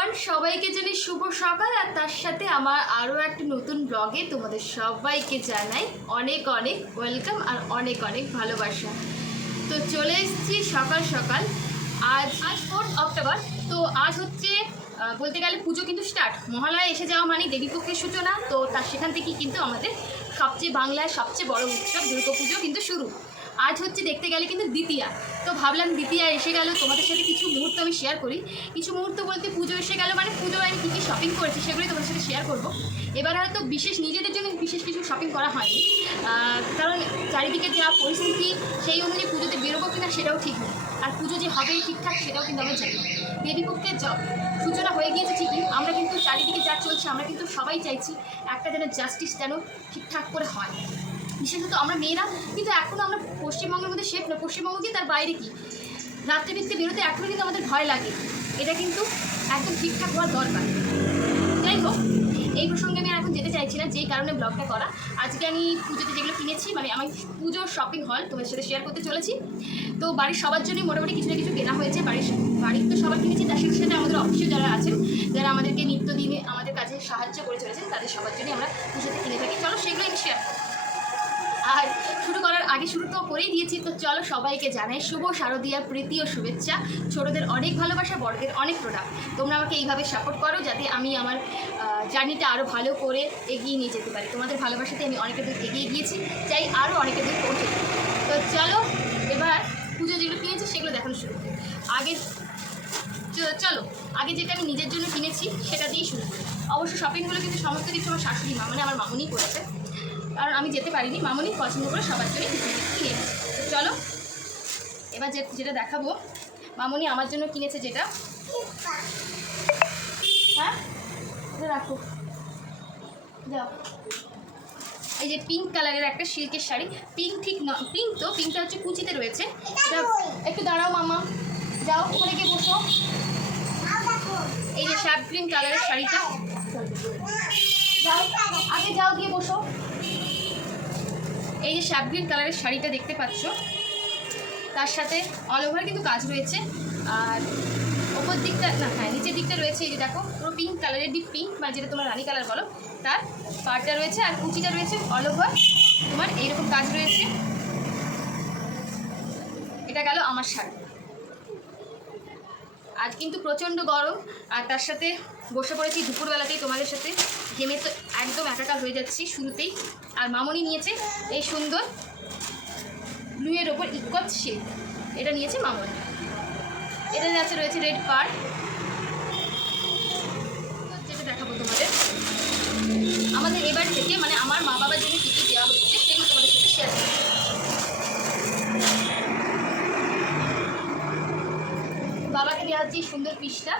Everyone সবাইকে জানি শুভ সকাল, আর তার সাথে আমার আরও একটা নতুন ব্লগে তোমাদের সবাইকে জানাই অনেক অনেক ওয়েলকাম আর অনেক অনেক ভালোবাসা। তো চলে এসেছি সকাল সকাল, আজ আজ ফোর্থ অক্টোবর তো আজ হচ্ছে বলতে গেলে পুজো কিন্তু স্টার্ট মহালয়া এসে যাওয়া মানে দেবীপক্ষের সূচনা, তো তার সেখান থেকেই কিন্তু আমাদের সবচেয়ে বাংলার সবচেয়ে বড় উৎসব দুর্গাপুজো কিন্তু শুরু। আজ হচ্ছে দেখতে গেলে কিন্তু দ্বিতীয়া। তো ভাবলাম দ্বিতীয়া এসে গেল, তোমাদের সাথে কিছু মুহূর্ত আমি শেয়ার করি। কিছু মুহূর্ত বলতে পুজো এসে গেল মানে পুজো আমি কী কী শপিং করেছি সেগুলোই তোমাদের সাথে শেয়ার করব। এবার হয়তো বিশেষ নিজেদের জন্য বিশেষ কিছু শপিং করা হয়নি। কারণ চারিদিকে যা পরিস্থিতি সেই অনুযায়ী পুজোতে বেরোবো কিনা সেটাও ঠিক নেই। আর পুজো যে হবে ঠিকঠাক সেটাও কিন্তু আমরা জানি। দেবীপক্ষের সূচনা হয়ে গিয়েছে ঠিকই, আমরা কিন্তু চারিদিকে যা চলছে আমরা কিন্তু সবাই চাইছি একটা যেন জাস্টিস যেন ঠিকঠাক করে হয়। বিশেষত আমরা মেয়েরা, কিন্তু এখনও আমরা পশ্চিমবঙ্গের মধ্যে শেখ না। পশ্চিমবঙ্গ কি তার বাইরে কি? রাত্রে ভিত্তি বেরোতে এখনও কিন্তু আমাদের ভয় লাগে। এটা কিন্তু একদম ঠিকঠাক হওয়ার দরকার। যাই হোক, এই প্রসঙ্গে আমি এখন যেতে চাইছি না যেই কারণে ব্লগটা করা। আজকে আমি পুজোতে যেগুলো কিনেছি মানে আমি পুজোর শপিং হল তোমাদের সাথে শেয়ার করতে চলেছি। তো বাড়ির সবার জন্যই মোটামুটি কিছু না কিছু কেনা হয়েছে। বাড়ির বাড়ির তো সবার কিনেছি, তার সাথে সাথে আমাদের অফিসেও যারা আছেন, যারা আমাদেরকে নিত্যদিনে আমাদের কাজে সাহায্য করে চলেছেন, তাদের সবার জন্যই আমরা পুজোতে কিনে থাকি। চলো সেগুলো আমি শেয়ার করি। আর শুরু করার আগে শুরু তো করেই দিয়েছি, তো চলো সবাইকে জানাই শুভ শারদীয়া প্রীতি ও শুভেচ্ছা। ছোটদের অনেক ভালোবাসা, বড়দের অনেক প্রোডাক্ট তোমরা আমাকে এইভাবে সাপোর্ট করো যাতে আমি আমার জার্নিটা আরও ভালো করে এগিয়ে নিয়ে যেতে পারি। তোমাদের ভালোবাসাতে আমি অনেকের দূর এগিয়ে গিয়েছি, চাই আরও অনেকের দূর পৌঁছে। তো চলো, এবার পুজো যেগুলো কিনেছি সেগুলো দেখানো শুরু করি। আগে চলো, আগে যেটা আমি নিজের জন্য কিনেছি সেটা দিয়েই শুরু করি। অবশ্য শপিংগুলো কিন্তু সমস্ত কিছু আমার শাশুড়ি মা মানে আমার মামুনি করেছে। কারণ আমি যেতে পারিনি মামুনি পছন্দ করে সবার জন্য কিনে। চলো এবার যে যেটা দেখাবো মামুনি আমার জন্য কিনেছে যেটা। হ্যাঁ? রাখো। যাও। এই যে পিঙ্ক কালারের একটা সিল্কের শাড়ি। পিঙ্ক ঠিক ন পিঙ্ক তো পিঙ্কটা হচ্ছে কুচিতে রয়েছে। একটু দাঁড়াও মামা। যাও ওখানে গিয়ে বসো। এই যে শ্যাপ গ্রিন কালারের শাড়িটা। যাও আগে যাও গিয়ে বসো। এই যে শ্যাপ গ্রিন কালারের শাড়িটা দেখতে পাচ্ছ, তার সাথে অল ওভার কিন্তু কাজ রয়েছে। আর ওপর দিকটা, না হ্যাঁ নিচের দিকটা রয়েছে, এই যে দেখো, পুরো পিঙ্ক কালারের ডিপ পিঙ্ক মানে যেটা তোমার রানী কালার বলো, তার পাড়টা রয়েছে আর কুচিটা রয়েছে অল ওভার তোমার এইরকম কাজ রয়েছে। এটা গেল আমার শাড়ি। আজ কিন্তু প্রচণ্ড গরম, আর তার সাথে বসে পড়েছি দুপুরবেলাতেই তোমাদের সাথে। ঘেমে তো একদম একাকার হয়ে যাচ্ছি শুরুতেই। আর মামনি নিয়েছে এই সুন্দর ব্লুয়ের ওপর ইকত শেড এটা নিয়েছে মামনি। এটা আছে রয়েছে রেড পার যেটা দেখাবো তোমাদের। আমাদের এবার থেকে মানে আমার মা বাবার জন্য কী কী দেওয়া হচ্ছে, সেগুলো তোমাদের সাথে শেয়ার করব বাবাকে দেওয়া হচ্ছে এই সুন্দর পিসটা,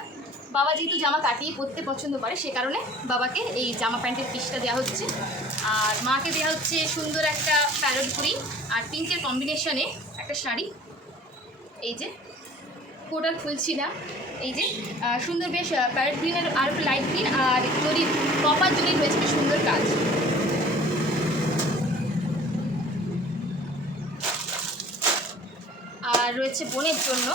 বাবা যেহেতু জামা কাটিয়ে পরতে পছন্দ করে, সে কারণে বাবাকে এই জামা প্যান্টের পিসটা দেওয়া হচ্ছে। আর মাকে দেওয়া হচ্ছে সুন্দর একটা প্যারট গ্রিন আর পিঙ্কের কম্বিনেশনে একটা শাড়ি। এই যে কোটাল খুলছি না। এই যে সুন্দর বেশ প্যারট গ্রিনের আর লাইট গ্রিন আর জরি কপার জরি বেশ সুন্দর কাজ। আর রয়েছে বোনের জন্য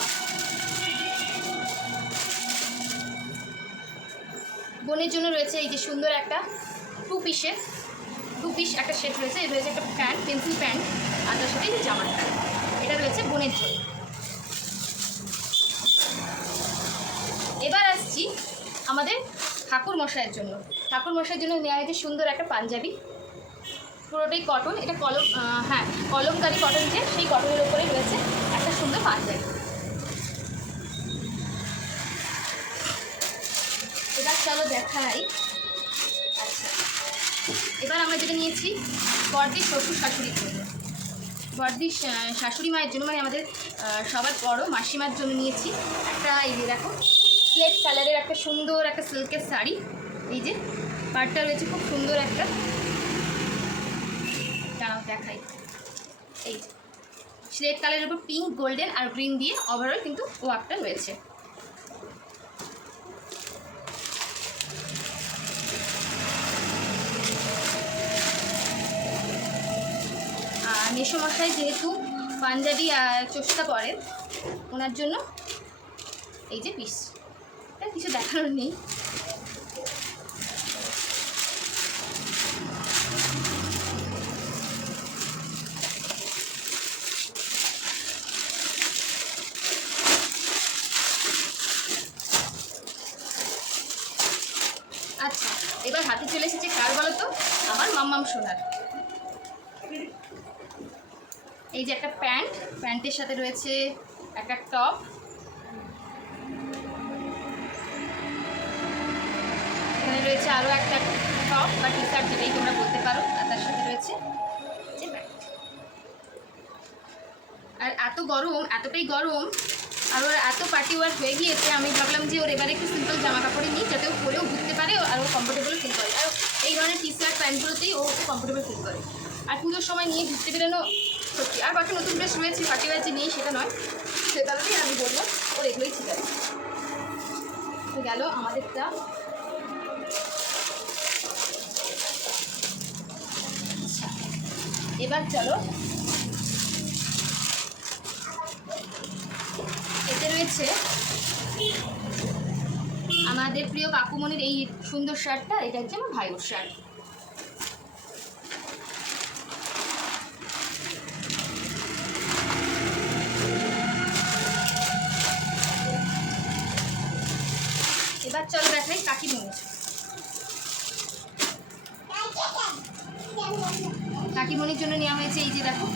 বোনের জন্য রয়েছে এই যে সুন্দর একটা টু পিসের টু পিস একটা সেট রয়েছে। এটা রয়েছে একটা প্যান্ট পেন্সিল প্যান্ট আর তার সাথে প্যান্ট এটা রয়েছে বোনের জন্য। এবার আসছি আমাদের ঠাকুর মশাইয়ের জন্য। ঠাকুর মশাইয়ের জন্য নেওয়া হয়েছে সুন্দর একটা পাঞ্জাবি। পুরোটাই কটন এটা কলম হ্যাঁ কলমকারী কটন যে, সেই কটনের ওপরে রয়েছে একটা সুন্দর পাঞ্জাবি এবার চলো দেখাই। আচ্ছা। এবার আমরা যেটা নিয়েছি বর্দি শ্বশুর শাশুড়ির জন্য বর্দি শাশুড়ি মায়ের জন্য মানে আমাদের সবার বড় মাসিমার জন্য নিয়েছি একটা এই যে দেখো স্লেট কালারের একটা সুন্দর একটা সিল্কের শাড়ি। এই যে পাড়টা রয়েছে খুব সুন্দর একটা। দাঁড়াও, দেখাই। এই স্লেট কালারের উপর পিঙ্ক গোল্ডেন আর গ্রিন দিয়ে ওভারঅল কিন্তু ওয়ার্কটা রয়েছে আর মেসোমশাই যেহেতু পাঞ্জাবি আর চোষটা পরেন ওনার জন্য এই যে পিস কিছু দেখানোর নেই আচ্ছা এবার হাতে চলে এসেছে কার বলো তো আমার মাম্মাম সোনার এই যে একটা প্যান্ট প্যান্টের সাথে রয়েছে এক একটা টপ। এখানে রয়েছে আরও একটা টপ বা টি শার্ট যেটাই তোমরা বলতে পারো, আর তার সাথে রয়েছে আর এত গরম, এতটাই গরম, আর ওর এত পার্টি ওয়ার্ক হয়ে গিয়েছে, আমি ভাবলাম যে ওর এবারে একটু সিম্পল জামা কাপড়ে নিই, যাতে ও পরেও ঘুরতে পারে আর ও কমফোর্টেবল ফিল করে। আর এই ধরনের টি শার্ট প্যান্টগুলোতেই ও কমফোর্টেবল ফিল করে। আর পুজোর সময় নিয়ে ঘুরতে বেরোনো সত্যি, আর বাকি নতুন ড্রেস রয়েছে ওয়ার যে নেই, সেটা নয়। সে কারণেই আমি বললাম ওর এগুলোই ঠিক আছে। গেল আমাদেরটা। এবার চলো। এতে রয়েছে আমাদের প্রিয় কাকুমনির এই সুন্দর শার্টটা, এটা হচ্ছে আমার ভাইয়ের শার্ট এবার দেখাই কাকিমনি কাকিমণির জন্য নেওয়া হয়েছে এই যে দেখো,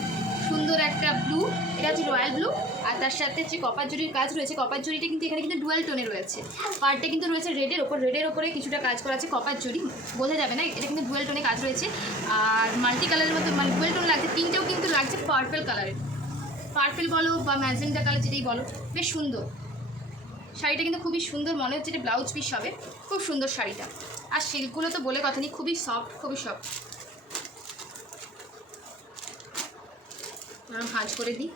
সুন্দর একটা ব্লু এটা হচ্ছে রয়্যাল ব্লু আর তার সাথে যে কপার জরির কাজ রয়েছে কপার জরিটা কিন্তু এখানে কিন্তু ডুয়াল টোনে রয়েছে। পার্টে কিন্তু রয়েছে রেডের ওপর রেডের ওপরে কিছুটা কাজ করা আছে কপার জরি, বোঝা যাবে না, এটা কিন্তু ডুয়াল টোনে কাজ রয়েছে। আর মাল্টি কালারের মধ্যে মানে ডুয়াল টোন লাগছে, তিনটেও কিন্তু লাগছে পার্পেল কালারের পার্পেল বলো বা ম্যাজেন্টা কালার যেটাই বলো, বেশ সুন্দর। শাড়িটা কিন্তু খুবই সুন্দর, মনে হচ্ছে এটা ব্লাউজ পিস হবে। খুব সুন্দর শাড়িটা। আর সিল্কগুলো তো বলে কথা নেই, খুবই সফট খুবই সফট আমি ভাঁজ করে দিই।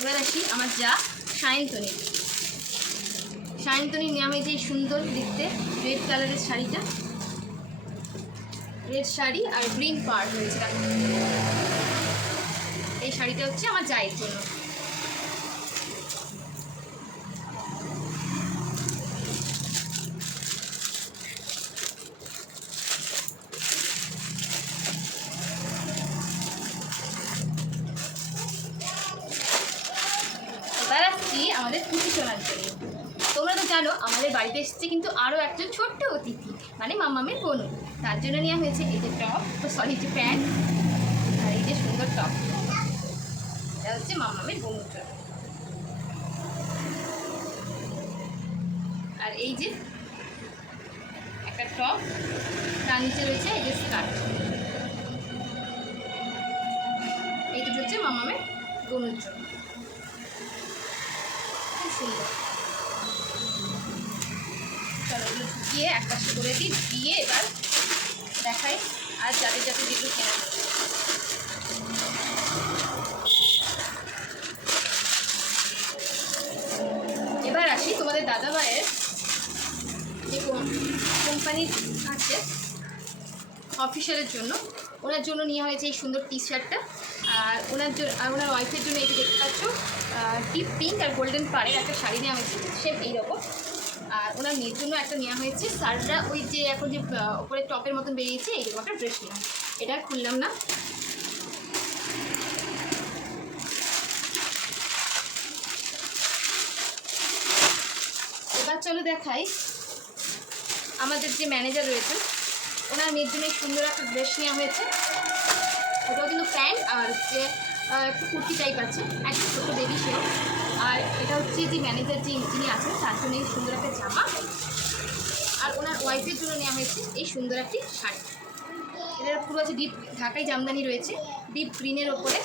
এবার আসি আমার যা সায়ন্তনী নেওয়া হয়েছে এই সুন্দর দেখতে রেড কালারের শাড়িটা। রেড শাড়ি আর গ্রিন পার্ট দেখো। এই শাড়িটা হচ্ছে আমার জায়ের জন্য। আমাদের তোমরা তো জানো, আমাদের বাড়িতে এসেছে কিন্তু আরও একজন ছোট্ট অতিথি মানে মামামের বোনু। তার জন্য নেওয়া হয়েছে এই যে টপ সরি যে প্যান্ট আর এই যে সুন্দর টপ হচ্ছে মামামের বোনুর জন্য আর এই যে একটা টপ, তার নিচে রয়েছে এই যে স্কার্ট। এই দুটো হচ্ছে মামামের বোনুর জন্য। খুব সুন্দর। চলো এগুলো ঢুকিয়ে এক পাশে করে দিই, দিয়ে এবার দেখাই আর যাদের যাদের যেগুলো কেনা হচ্ছে। এবার আসি তোমাদের দাদা ভাইয়ের যে কোম্পানির আছে, অফিসারের জন্য, ওনার জন্য নেওয়া হয়েছে এই সুন্দর টি শার্টটা আর ওনার আর ওনার ওয়াইফের জন্য যে দেখতে পাচ্ছ টিপ পিঙ্ক আর গোল্ডেন পাড়ের একটা শাড়ি নেওয়া হয়েছে সেম এইরকম আর ওনার মেয়ের জন্য একটা নেওয়া হয়েছে শার্টটা ওই যে এখন যে ওপরে টপের মতন বেরিয়েছে এইরকম একটা ড্রেস নেওয়া এটা খুললাম না এবার চলো দেখাই। আমাদের যে ম্যানেজার রয়েছেন ওনার মেয়ের জন্য সুন্দর একটা ড্রেস নেওয়া হয়েছে। ওটাও কিন্তু প্যান্ট আর আহ, একটু কুর্তি টাইপ আছে একটু ছোটো বেবি সে আর এটা হচ্ছে যে ম্যানেজার যে যিনি আছেন তার জন্য এই সুন্দর একটা জামা। আর ওনার ওয়াইফের জন্য নেওয়া হয়েছে এই সুন্দর একটি শাড়ি। এটার পুরো আছে ডিপ ঢাকাই জামদানি রয়েছে। ডিপ গ্রিনের ওপরে।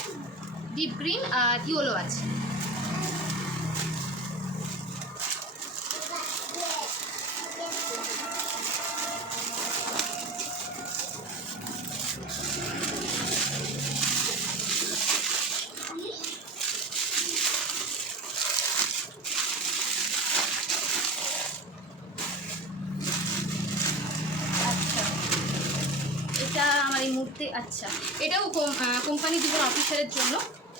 ডিপ গ্রিন আর ইয়েলো আছে আচ্ছা এটা আমার এই মুহূর্তে আচ্ছা এটাও কোম্পানি দুজন অফিসারের জন্য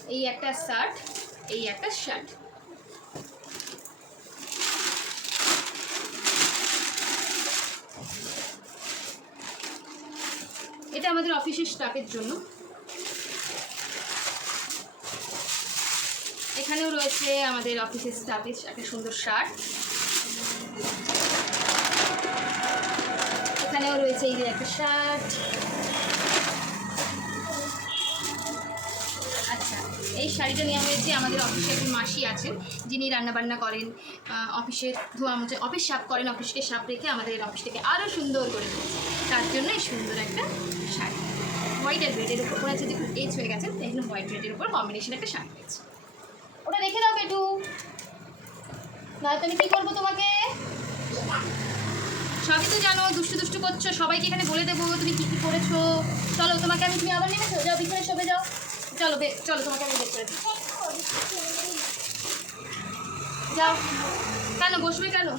এই একটা শার্ট, এই একটা শার্ট। এটা আমাদের অফিসের স্টাফের জন্য। এখানেও রয়েছে আমাদের অফিসের স্টাফের একটা সুন্দর শার্ট। এখানেও রয়েছে এই যে একটা শার্ট। এই শাড়িটা নেওয়া হয়েছে আমাদের অফিসে একজন মাসি আছেন যিনি রান্নাবান্না করেন আহ, অফিসে ধোয়া মুছে অফিস সাফ করেন অফিসকে সাফ রেখে আমাদের অফিসটাকে আরও সুন্দর করে তুলেছে। তার জন্য এই সুন্দর একটা শাড়ি। হোয়াইট আর রেডের উপর ওরা যদি এজ হয়ে গেছেন তাই জন্য হোয়াইট রেডের উপর কম্বিনেশন একটা শাড়ি পেয়েছে ওটা রেখে দাও বেটু। না তুমি কী করব তোমাকে? সবই তো জানো দুষ্টু দুষ্টু করছ সবাইকে এখানে বলে দেবো তুমি কী কী করেছ? চলো তোমাকে আমি তুমি আবার নেমেছো যাও বিছানে শোবে যাও। চলো চলো, তোমাকে আমি বের করে দিই। যাও। কেন, বসবে কেন?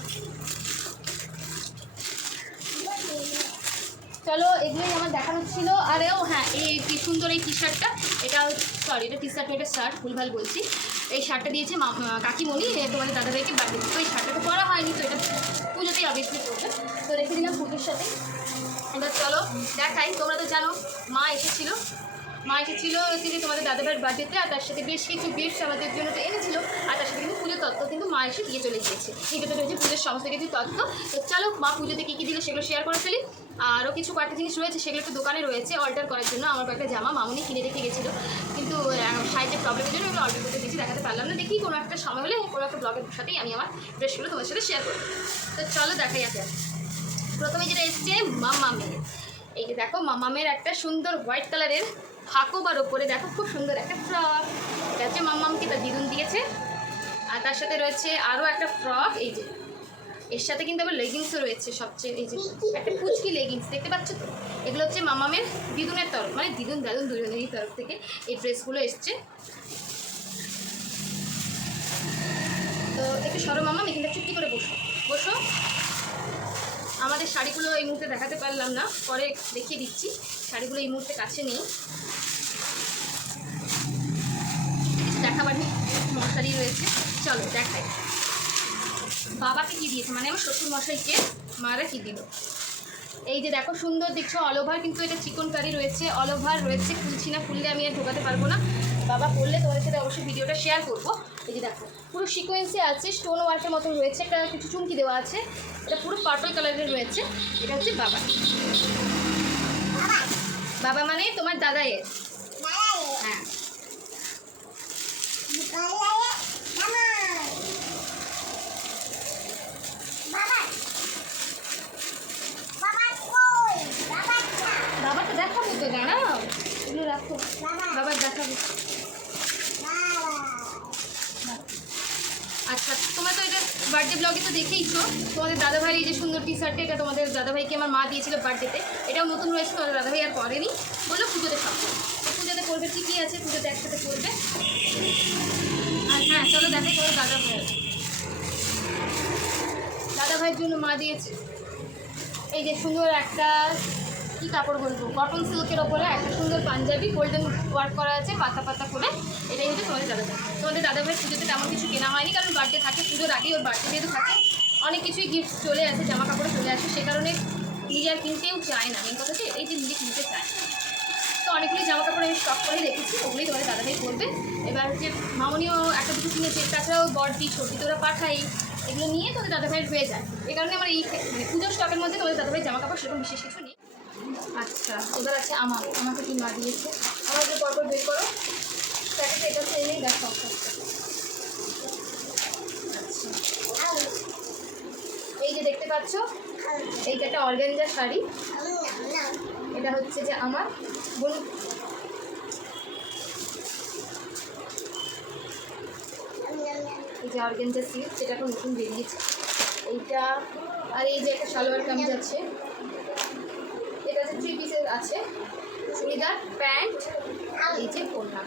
চলো, এগুলোই আমার দেখানো ছিল। আরে, ও হ্যাঁ এই কি সুন্দর এই টি শার্টটা এটা সরি এটা টি শার্ট এটা শার্ট ভুলভাল বলছি। এই শার্টটা দিয়েছে কাকিমণি তোমাদের দাদাভাইকে বার্থডে তো এই শার্টটা তো পরা হয়নি, তো এটা পুজোতেই অবভিয়াসলি করবে তো রেখে দিলাম পুজোর সাথে। এবার চলো, দেখাই, তোমরা তো জানো, মা এসেছিল। মা এসেছিল যে তোমাদের দাদাভাইয়ের বার্থডেতে আর তার সাথে বেশ কিছু গিফটস আমাদের জন্য তো এনেছিল, আর তার সাথে কিন্তু পুজোর তত্ত্ব কিন্তু মা এসে দিয়ে চলে গিয়েছে। এটাতে রয়েছে পুজোর সমস্ত কিছু তত্ত্ব। তো চলো, মা পুজোতে কী কী দিল সেগুলো শেয়ার করে ফেলি। আরও কিছু কয়েকটা জিনিস রয়েছে, সেগুলো একটু দোকানে রয়েছে অল্টার করার জন্য। আমার কয়েকটা জামা মামুনি কিনে রেখে গেছিল। কিন্তু সাইজের প্রবলেমের জন্য এগুলো অল্টার করতে দিয়েছি দেখাতে পারলাম না। দেখি কোনো একটা সময় হলে কোনো একটা ব্লগের সাথেই আমি আমার ড্রেসগুলো তোমার সাথে শেয়ার করব। তো চলো দেখাই আছে প্রথমে যেটা এসছে, মামামের। এই যে দেখো মামা মামামের একটা সুন্দর হোয়াইট কালারের হাকোবার ওপরে দেখো খুব সুন্দর একটা ফ্রক। হচ্ছে মামামকে তার দিদুন দিয়েছে। আর তার সাথে রয়েছে আরও একটা ফ্রক। এই যে, এর সাথে কিন্তু আবার লেগিংসও রয়েছে সবচেয়ে। এই যে, একটা পুচকি লেগিংস দেখতে পাচ্ছ তো? এগুলো হচ্ছে মামামের দিদুনের তরফ মানে দিদুন, দাদুন দুজনেরই তরফ থেকে এই ড্রেসগুলো এসছে। তো একটু সরো মামাম এখানটা চুপটি করে বসো। বসো। আমাদের শাড়িগুলো এই মুহূর্তে দেখাতে পারলাম না। পরে দেখিয়ে দিচ্ছি। শাড়িগুলো এই মুহূর্তে কাছে নেই। দেখাবার মশারি রয়েছে। চলো, দেখাই। বাবাকে কি দিয়েছে? মানে আমার শ্বশুর মশাইকে মারা কি দিল? এই যে দেখো, সুন্দর দেখছ অল ওভার কিন্তু এটা চিকন কারি রয়েছে অল ওভার রয়েছে। খুলছি না, খুললে আমি আর ঢোকাতে পারব না। বাবা করলে তোমাদের সাথে অবশ্যই ভিডিওটা শেয়ার করব। এই যে দেখো। পুরো সিকোয়েন্সে আছে স্টোন ওয়ার্কের মতন রয়েছে একটা কিছু চুমকি দেওয়া আছে এটা পুরো পার্পল কালারের রয়েছে এটা হচ্ছে বাবা। বাবা মানে তোমার দাদাইয়ের হ্যাঁ। বাবাকে দেখাবো তো দাঁড়াও। এগুলো রাখো। বাবার দেখাবো আচ্ছা তোমার তো এটা বার্থডে ব্লগে তো দেখেইছো। তোমাদের দাদাভাই এই যে সুন্দর টি শার্টটা এটা তোমাদের দাদাভাইকে আমার মা দিয়েছিল বার্থডেতে এটাও নতুন রয়েছে তোমাদের দাদাভাই আর পরেনি। বলল পুজোতে সব পুজোতে করবে ঠিকই আছে পুজোতে একসাথে করবে? আর হ্যাঁ চলো দেখো তোমার দাদাভাই দাদাভাইয়ের জন্য মা দিয়েছে। এই যে সুন্দর একটা কি কাপড় বলব? কটন সিল্কের ওপরে একটা সুন্দর পাঞ্জাবি গোল্ডেন ওয়ার্ক করা আছে, পাতা পাতা করে। এটাই হচ্ছে তোমাদের দাদা তোমাদের দাদা পুজোতে তেমন কিছু কেনা হয়নি, কারণ বার্থডে থাকে, পুজোর আগেই ওর বার্থডে যেহেতু থাকে। অনেক কিছুই গিফট চলে আসে জামা কাপড়ে চলে আসে, সে কারণে নিজে আর কিনতেও চায় না। মেন কথা হচ্ছে এই যে নিজে কিনতে চায়। তো অনেকগুলি জামা কাপড় আমি স্টক করে রেখেছি, ওগুলোই তোমাদের দাদাভাই করবে। এবার হচ্ছে মামনিও একটা দুটো কিনেছে, তাছাড়াও বড়দি ছোটি তোরা পাঠাই, এগুলো নিয়ে তোদের দাদাভাইয়ের হয়ে যায়। এই কারণে আমার এই মানে পুজোর স্টকের মধ্যে তোমাদের দাদাভাই জামা কাপড় সেরকম বিশেষ কিছু নেই। আচ্ছা এবার আছে আমার, আমাকে কি মা দিয়েছে? আমাকে পরপর বের করো। প্যাকেটে এটা হচ্ছে এনেই দেখো। আচ্ছা। এই যে দেখতে পাচ্ছ, এইটা একটা অর্গেঞ্জার শাড়ি। এটা হচ্ছে যে আমার বোন এই যে অর্গেঞ্জার সিল্ক যেটা এখন নতুন বেরিয়েছে। এইটা আর এই যে একটা সালোয়ার কামিজ আছে এটা হচ্ছে থ্রি পিসের আছে। চুড়িদার প্যান্ট এই যে ওড়না।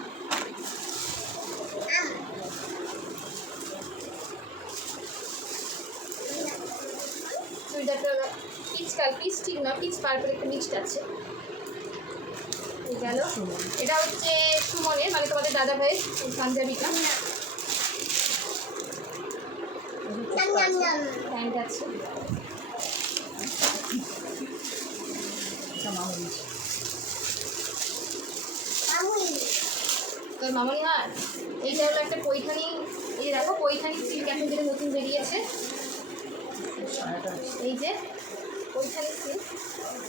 চুড়িদারটা পিচ কাল পিচ ঠিক না পিচ পার্পল একটা মিক্সড আছে। গেল। এটা হচ্ছে সুমনের মানে তোমাদের দাদা পাঞ্জাবিটা প্যান্ট আছে। তোর মামনি হার এইটা হলো একটা পৈঠানি, এই দেখো, পৈঠানি সিল্ক এখন যেটা নতুন বেরিয়েছে এই যে পৈঠানি সিল্ক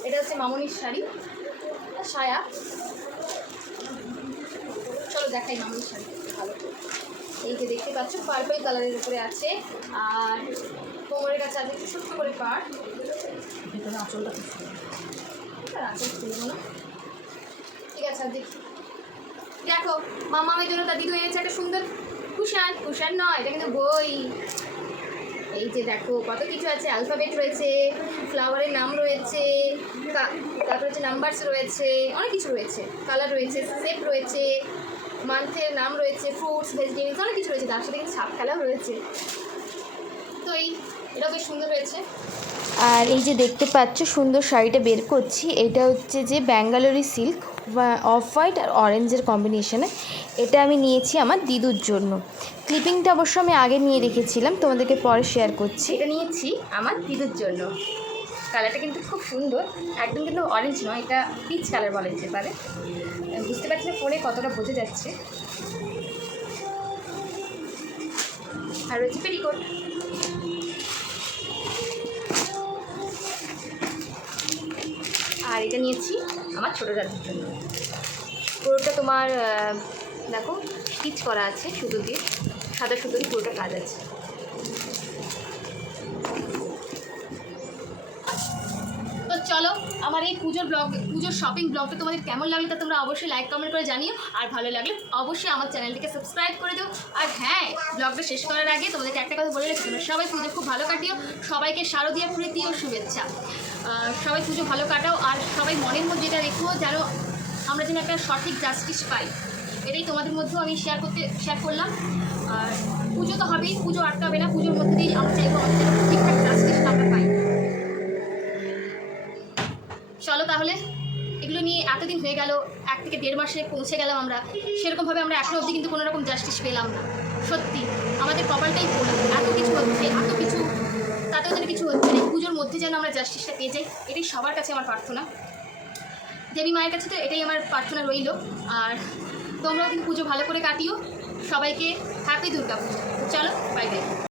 এটা হচ্ছে মামনির শাড়ি সায়া চলো দেখাই মামনির শাড়ি ভালো। এই যে দেখতে পাচ্ছ পার্পল কালারের উপরে আছে, আর কোমরের কাছে আছে একটু ছোট্ট করে ভিতরে আঁচলটা। আর আঁচল খুলবো ঠিক আছে দেখি দেখো, মামা আমার জন্য তার দিদি এনেছে একটা সুন্দর কুশান। কুশান নয়, এটা কিন্তু বই। এই যে দেখো, কত কিছু আছে অ্যালফাবেট রয়েছে ফ্লাওয়ারের নাম রয়েছে তারপর হচ্ছে নাম্বারস রয়েছে, অনেক কিছু রয়েছে। কালার রয়েছে শেপ রয়েছে মান্থের নাম রয়েছে ফ্রুটস ভেজিটেবলস অনেক কিছু রয়েছে। তার সাথে কিন্তু সাপ খেলাও রয়েছে। তো এই বেশ সুন্দর হয়েছে। আর এই যে দেখতে পাচ্ছ সুন্দর শাড়িটা বের করছি। এটা হচ্ছে যে ব্যাঙ্গালোরি সিল্ক অফ হোয়াইট আর অরেঞ্জের কম্বিনেশনে। এটা আমি নিয়েছি আমার দিদুর জন্য। ক্লিপিংটা অবশ্য আমি আগে নিয়ে রেখেছিলাম তোমাদেরকে পরে শেয়ার করছি। এটা নিয়েছি আমার দিদুর জন্য। কালারটা কিন্তু খুব সুন্দর। একদম কিন্তু অরেঞ্জ নয় এটা পিচ কালার বলা যেতে পারে। বুঝতে পারছি না ফোনে কতটা বোঝা যাচ্ছে। আর রয়েছে পেরিকোট আর এটা নিয়েছি আমার ছোটো দাদুর জন্য। পুরোটা তোমার দেখো স্টিচ করা আছে সুতো দিয়ে। সাদা সুতো দিয়ে পুরোটা কাজ আছে। তো চলো, আমার এই পুজোর ব্লগ, পুজোর শপিং ব্লগটা তোমাদের কেমন লাগল তা তোমরা অবশ্যই লাইক কমেন্ট করে জানিও। আর ভালো লাগলে অবশ্যই আমার চ্যানেলটিকে সাবস্ক্রাইব করে দিও। আর হ্যাঁ ব্লগটা শেষ করার আগে তোমাদেরকে একটা কথা বলে রাখি সবাই পুজো খুব ভালো কাটিও। সবাইকে শারদীয় প্রীতি ও শুভেচ্ছা। সবাই পুজো ভালো কাটাও আর সবাই মনের মধ্যে এটা রেখো যেন আমরা যেন একটা সঠিক জাস্টিস পাই। এটাই তোমাদের মধ্যেও আমি শেয়ার করতে শেয়ার করলাম। আর পুজো তো হবেই, পুজো আটকাবে না, পুজোর মধ্যে দিয়েই আমরা চাইব আমাদের ঠিকঠাক জাস্টিস আমরা পাই। চলো তাহলে, এগুলো নিয়ে এতদিন হয়ে গেল, এক থেকে দেড় মাসে পৌঁছে গেলাম আমরা। সেরকমভাবে আমরা এখনও অবধি কিন্তু কোনো রকম জাস্টিস পেলাম না। সত্যি, আমাদের কপালটাই পোড়া এত কিছু হচ্ছে, এত কিছু তাতেও যেন কিছু হচ্ছে না পুজোর মধ্যে যেন আমরা জাস্টিসটা পেয়ে যাই, এটাই সবার কাছে আমার প্রার্থনা। দেবী মায়ের কাছে তো এটাই আমার প্রার্থনা রইল। আর তোমরাও কিন্তু পুজো ভালো করে কাটিও। সবাইকে হ্যাপি দুর্গা পুজো চলো বাই বাই